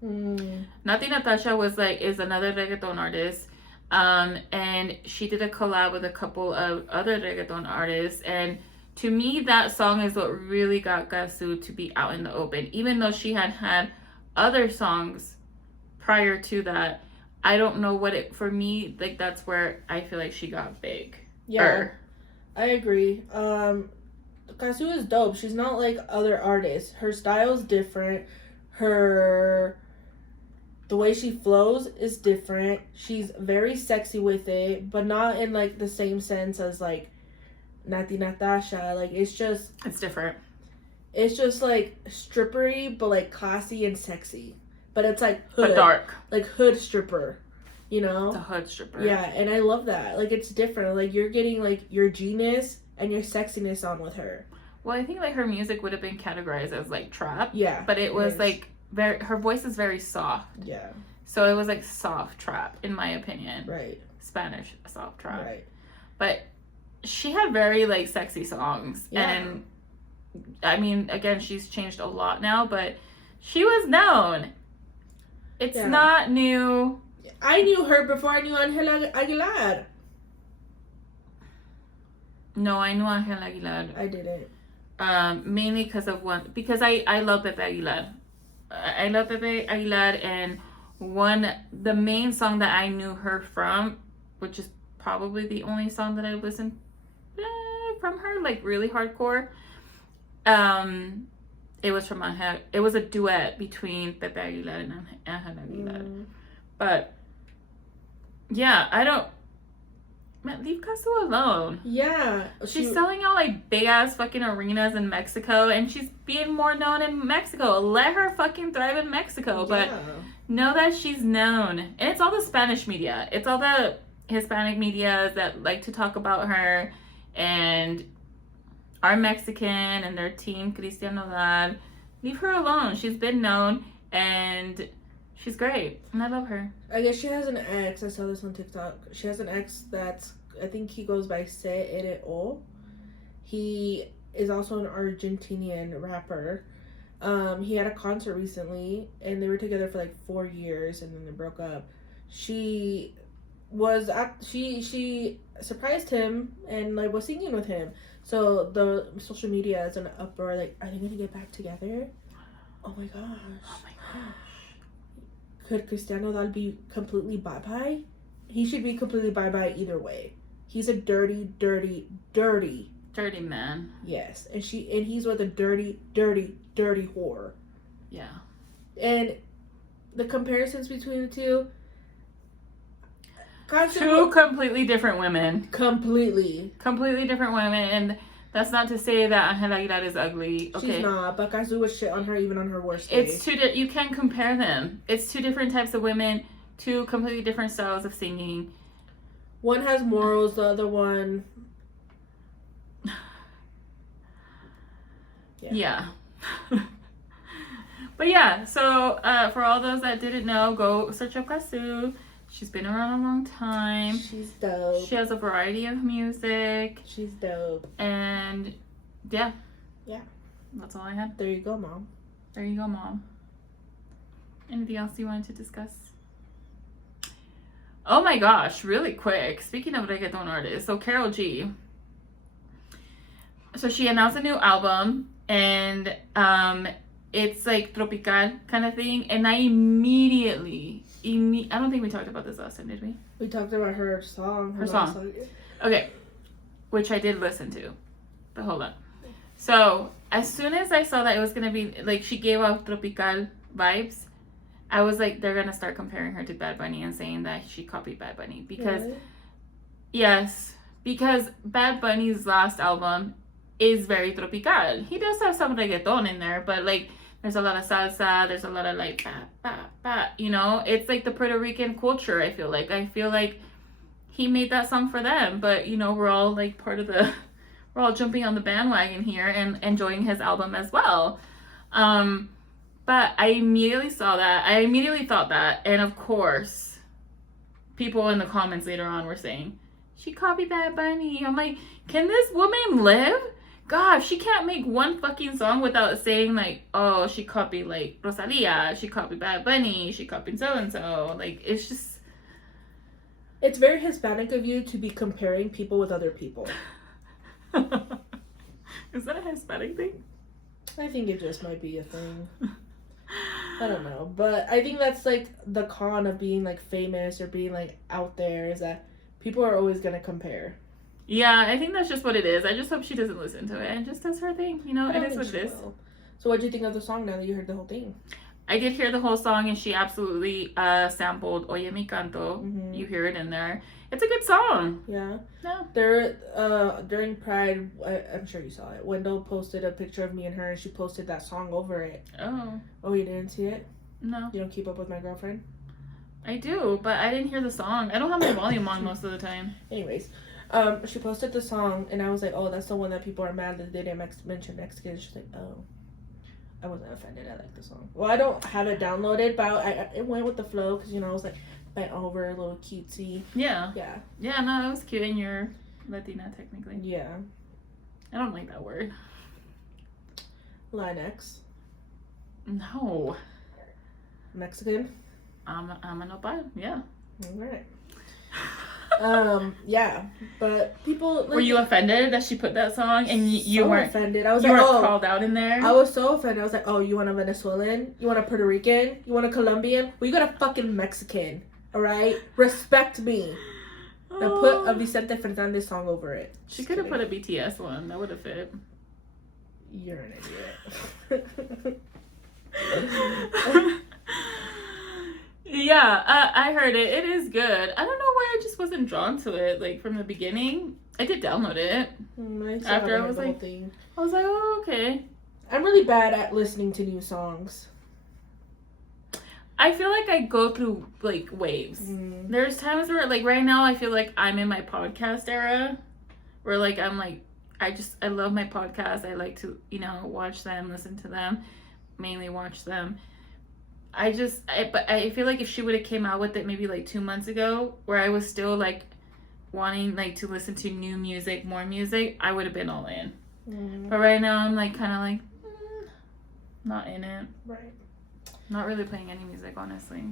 Nati Natasha is another reggaeton artist. And she did a collab with a couple of other reggaeton artists, and to me, that song is what really got Cazzu to be out in the open. Even though she had other songs prior to that, I don't know for me, like, that's where I feel like she got big. Yeah, I agree. Cazzu is dope. She's not like other artists. Her style's different. The way she flows is different. She's very sexy with it, but not in, like, the same sense as, like, Nati Natasha. Like, it's different. It's just like strippery, but like classy and sexy. But it's like hood, but dark, like hood stripper, you know? It's a hood stripper. Yeah, and I love that. Like, it's different. Like, you're getting like your genius and your sexiness on with her. Well, I think like her music would have been categorized as like trap. Yeah, but it was like her voice is very soft. Yeah. So it was like soft trap, in my opinion. Right. Spanish soft trap. Right. But she had very like sexy songs, and I mean, again, she's changed a lot now, but She was known. It's Yeah. not new. I knew her before I knew Angela Aguilar. No, I knew Angel Aguilar. I didn't. Mainly because I love Pepe Aguilar. I love Pepe Aguilar, and the main song that I knew her from, which is probably the only song that I listened from her, like really hardcore. It was from Angel. It was a duet between Pepe Aguilar and Angel Aguilar. But yeah, I don't. Man, leave Cazzu alone. Yeah. She's selling out like big ass fucking arenas in Mexico, and she's being more known in Mexico. Let her fucking thrive in Mexico, but know that she's known. And it's all the Spanish media. It's all the Hispanic media that like to talk about her and are Mexican and their team Cristian Nodal. Leave her alone. She's been known and she's great, and I love her. I guess she has an ex. I saw this on TikTok. She has an ex that's, I think he goes by Se Ere O. He is also an Argentinian rapper. He had a concert recently, and they were together for like 4 years, and then they broke up. She surprised him and like was singing with him. So the social media is an uproar. Like, are they gonna get back together? Oh my gosh. Oh my gosh. Could Cristiano Nodal be completely bye-bye? He should be completely bye-bye either way. He's a dirty man. Yes. And he's with a dirty whore. Yeah. And the comparisons between the two, two completely different women. Completely different women, and that's not to say that Angela Aguilar is ugly. Okay. She's not, but Cazzu would shit on her even on her worst day. It's you can't compare them. It's two different types of women, two completely different styles of singing. One has morals, the other one... Yeah. But yeah, so for all those that didn't know, go search up Cazzu. She's been around a long time. She's dope. She has a variety of music. She's dope. And yeah. Yeah. That's all I had. There you go, Mom. There you go, Mom. Anything else you wanted to discuss? Oh my gosh, really quick. Speaking of reggaeton artists, so Karol G. So she announced a new album, and it's like tropical kind of thing, and I immediately I don't think we talked about this last time, did we? We talked about her song. Her song. Okay. Which I did listen to. But hold on. So, as soon as I saw that it was going to be, like, she gave off tropical vibes, I was like, they're going to start comparing her to Bad Bunny and saying that she copied Bad Bunny. Because, really? Yes. Because Bad Bunny's last album is very tropical. He does have some reggaeton in there, but, like, there's a lot of salsa, there's a lot of like, you know? It's like the Puerto Rican culture, I feel like. I feel like he made that song for them, but, you know, we're all like we're all jumping on the bandwagon here and enjoying his album as well. But I immediately saw that. I immediately thought that. And of course, people in the comments later on were saying, she copied Bad Bunny. I'm like, can this woman live? God, she can't make one fucking song without saying like, oh, she copied like Rosalia, she copied Bad Bunny, she copied so-and-so. Like, it's just... It's very Hispanic of you to be comparing people with other people. Is that a Hispanic thing? I think it just might be a thing. I don't know. But I think that's like the con of being like famous or being like out there, is that people are always going to compare. Yeah, I think that's just what it is. I just hope she doesn't listen to it and just does her thing. You know, it is what it is. Will. So what do you think of the song now that you heard the whole thing? I did hear the whole song, and she absolutely sampled Oye Mi Canto. Mm-hmm. You hear it in there. It's a good song. Yeah. No. There, during Pride, I'm sure you saw it. Wendell posted a picture of me and her, and she posted that song over it. Oh. Oh, you didn't see it? No. You don't keep up with my girlfriend? I do, but I didn't hear the song. I don't have my volume on most of the time. Anyways, she posted the song, and I was like, oh, that's the one that people are mad that they didn't mention Mexican. She's like, oh. I wasn't offended. I like the song. Well, I don't have it downloaded, but it went with the flow because, you know, I was like bent over, a little cutesy. Yeah. Yeah. Yeah, no, it was cute, and you're Latina, technically. Yeah. I don't like that word. Latinx. No. Mexican? I'm a nopal. Yeah. Alright. Yeah, but people like, Were you offended that she put that song and you so weren't offended. I was you like, weren't oh, called out in there? I was so offended. I was like, oh, you want a Venezuelan? You want a Puerto Rican? You want a Colombian? Well, you got a fucking Mexican. Alright? Respect me. Now put a Vicente Fernandez song over it. She could have put a BTS one. That would have fit. You're an idiot. Yeah, I heard it. It is good. I don't know why I just wasn't drawn to it, like, from the beginning. I did download it. After I was like, oh, okay. I'm really bad at listening to new songs. I feel like I go through, like, waves. There's times where, like, right now I feel like I'm in my podcast era. Where, like, I'm like, I love my podcast. I like to, you know, watch them, listen to them. Mainly watch them. But I feel like if she would have came out with it maybe like 2 months ago, where I was still like wanting like to listen to new music, more music, I would have been all in. But right now I'm like kind of like not in it. Right. Not really playing any music, honestly.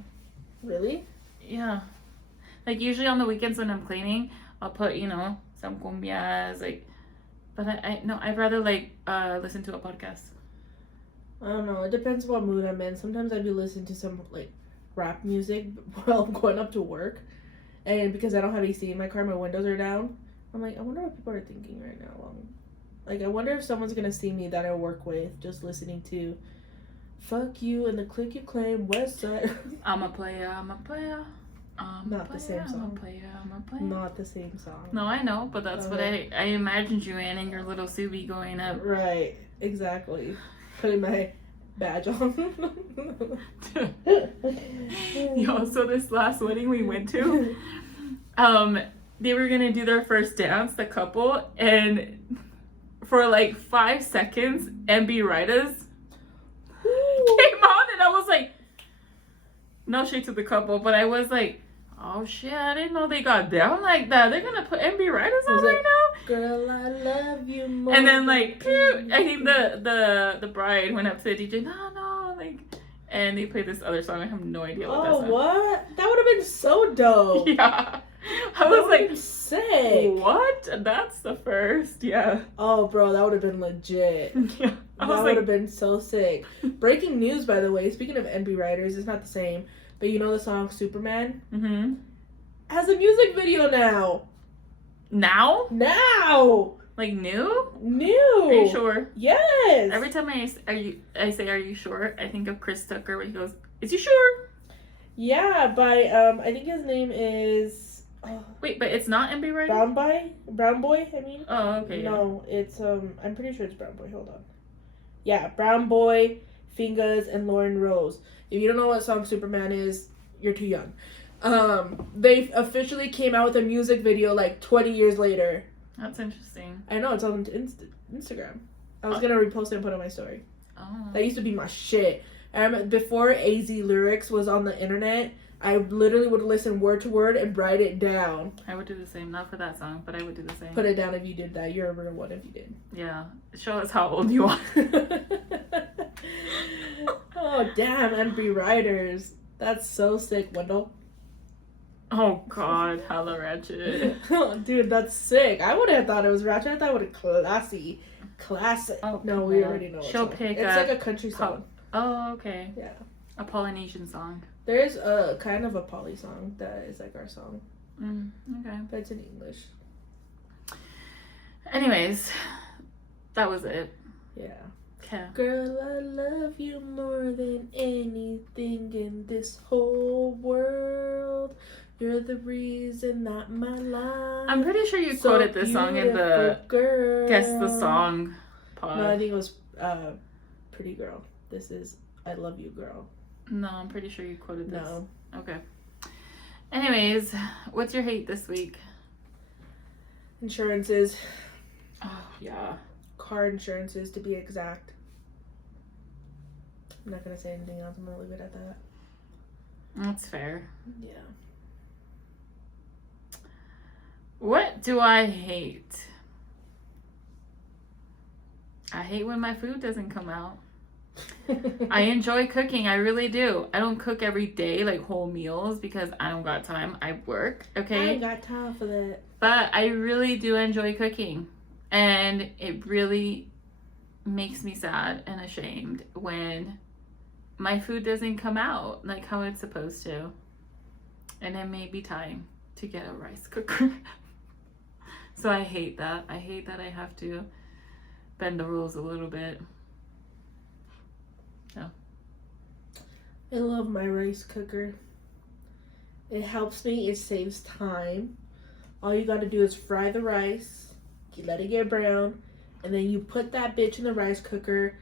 Really? Yeah. Like usually on the weekends when I'm cleaning, I'll put, you know, some cumbias, like. But I'd rather like listen to a podcast. I don't know. It depends what mood I'm in. Sometimes I'd be listening to some like rap music while I'm going up to work, and because I don't have AC in my car, my windows are down. I'm like, I wonder what people are thinking right now. Like, I wonder if someone's gonna see me that I work with just listening to "Fuck You" and the "Click You Claim" West Side. I'm a player. I'm a player. Not the same song. I'm a player. I'm a player. Not the same song. No, I know, but that's what I imagined you in your little Subi going up. Right. Exactly. Putting my badge on. Yo, so this last wedding we went to, they were gonna do their first dance, the couple, and for like 5 seconds, MB Riders came on, and I was like, no shade to the couple, but I was like, oh shit, I didn't know they got down like that. They're gonna put MB Riders on right now? Girl, I love you more. And then like, pew, I think the bride went up to the DJ, no, like, and they played this other song. I have no idea what that song. Oh, what? That would have been so dope. Yeah. I was like, sick. What? That's the first, yeah. Oh, bro, that would have been legit. Yeah. That would have been so sick. Breaking news, by the way, speaking of MB Riders, it's not the same, but you know the song Superman? Mm-hmm. Has a music video now. Now? Like new? New. Are you sure? Yes. Every time I say are you sure? I think of Chris Tucker where he goes, is you sure? Yeah, by I think his name is wait, but it's not MB Riders? Brown Boy, I mean. Oh, okay. No, it's I'm pretty sure it's Brown Boy. Hold on. Yeah, Brown Boy, Fingers, and Lauren Rose. If you don't know what song Superman is, you're too young. They officially came out with a music video like 20 years later. That's interesting. I know, it's on Instagram. I was gonna repost it and put it on my story. Oh. That used to be my shit. I remember before AZ Lyrics was on the internet, I literally would listen word to word and write it down. I would do the same. Not for that song, but I would do the same. Put it down if you did that. You're a real one if you did. Yeah. Show us how old you are. Oh, damn, MB Riders. That's so sick, Wendell. Oh, God. Hella ratchet. Dude, that's sick. I wouldn't have thought it was ratchet. I thought it was classy. Classic. Oh, no, we already know. She'll pick it's like a country song. Oh, okay. Yeah. A Polynesian song. There's a kind of a poly song that is like our song. Okay. But it's in English. Anyways, that was it. Yeah. Okay. Girl, I love you more than anything in this whole world. You're the reason that my life. I'm pretty sure you quoted this song in the girl. Guess the Song pod. No, I think it was Pretty Girl. This is I Love You Girl. No, I'm pretty sure you quoted this. No. Okay. Anyways, what's your hate this week? Insurances. Oh, yeah. Car insurances, to be exact. I'm not going to say anything else. I'm going to leave it at that. That's fair. Yeah. What do I hate? I hate when my food doesn't come out. I enjoy cooking. I really do. I don't cook every day, like whole meals, because I don't got time. I work, I okay? ain't got time for that. But I really do enjoy cooking. And it really makes me sad and ashamed when my food doesn't come out like how it's supposed to. And it may be time to get a rice cooker. So I hate that. I hate that I have to bend the rules a little bit. So. I love my rice cooker. It helps me. It saves time. All you gotta do is fry the rice. You let it get brown. And then you put that bitch in the rice cooker.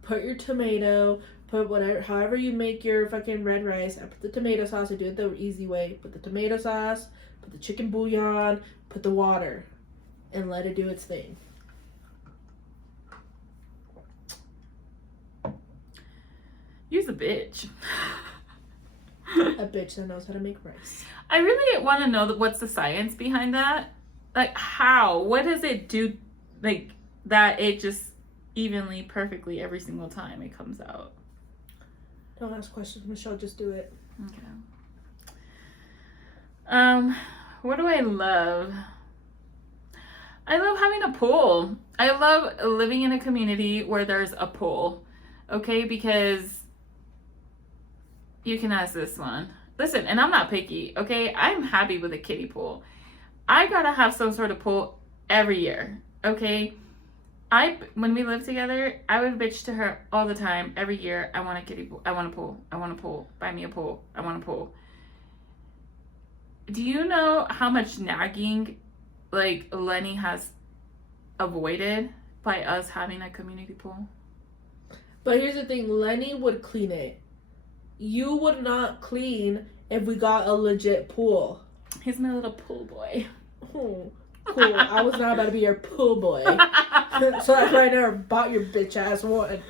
Put your tomato. Put whatever, however you make your fucking red rice. I put the tomato sauce. I do it the easy way. Put the tomato sauce. Put the chicken bouillon. Put the water. And let it do its thing. You's a bitch. A bitch that knows how to make rice. I really want to know what's the science behind that. Like, how? What does it do, like, that it just evenly, perfectly every single time it comes out? Don't ask questions, Michelle. Just do it. Okay. What do I love? I love having a pool. I love living in a community where there's a pool. Okay, because you can ask this one. Listen, and I'm not picky, okay? I'm happy with a kiddie pool. I gotta have some sort of pool every year, okay? When we lived together, I would bitch to her all the time, every year, I want a kiddie pool, I want a pool, I want a pool, buy me a pool, I want a pool. Do you know how much nagging, like, Lenny has avoided by us having a community pool? But here's the thing. Lenny would clean it. You would not clean if we got a legit pool. He's my little pool boy. Oh, cool. I was not about to be your pool boy. So that's why I never bought your bitch ass one.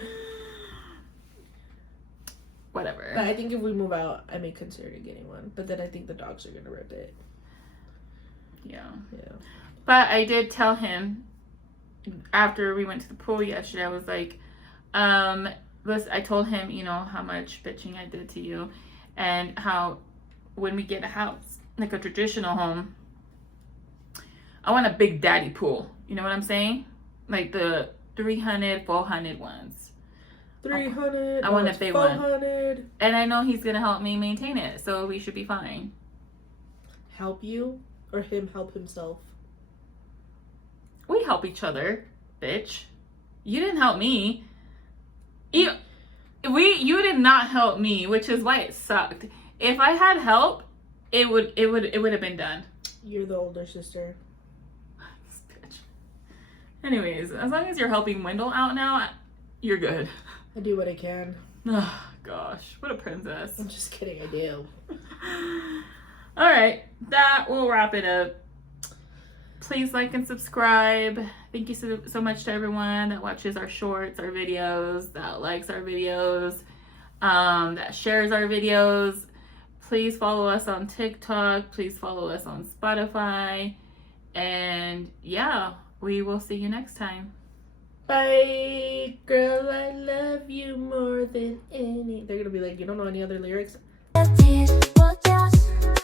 Whatever. But I think if we move out, I may consider getting one. But then I think the dogs are going to rip it. Yeah. Yeah. But I did tell him after we went to the pool yesterday, I was like, listen, I told him, you know, how much bitching I did to you and how when we get a house, like a traditional home, I want a big daddy pool. You know what I'm saying? Like the 300, 400 ones. 300. I want a big one. 400. And I know he's going to help me maintain it, so we should be fine. Help you or him help himself? We help each other, bitch. You didn't help me. You did not help me, which is why it sucked. If I had help, it would have been done. You're the older sister. This bitch. Anyways, as long as you're helping Wendell out now, you're good. I do what I can. Oh gosh, what a princess. I'm just kidding, I do. All right, that will wrap it up. Please like and subscribe. Thank you so much to everyone that watches our shorts, our videos, that likes our videos, that shares our videos. Please follow us on TikTok. Please follow us on Spotify. And yeah, we will see you next time. Bye, girl, I love you more than any. They're gonna be like, you don't know any other lyrics? Tearz,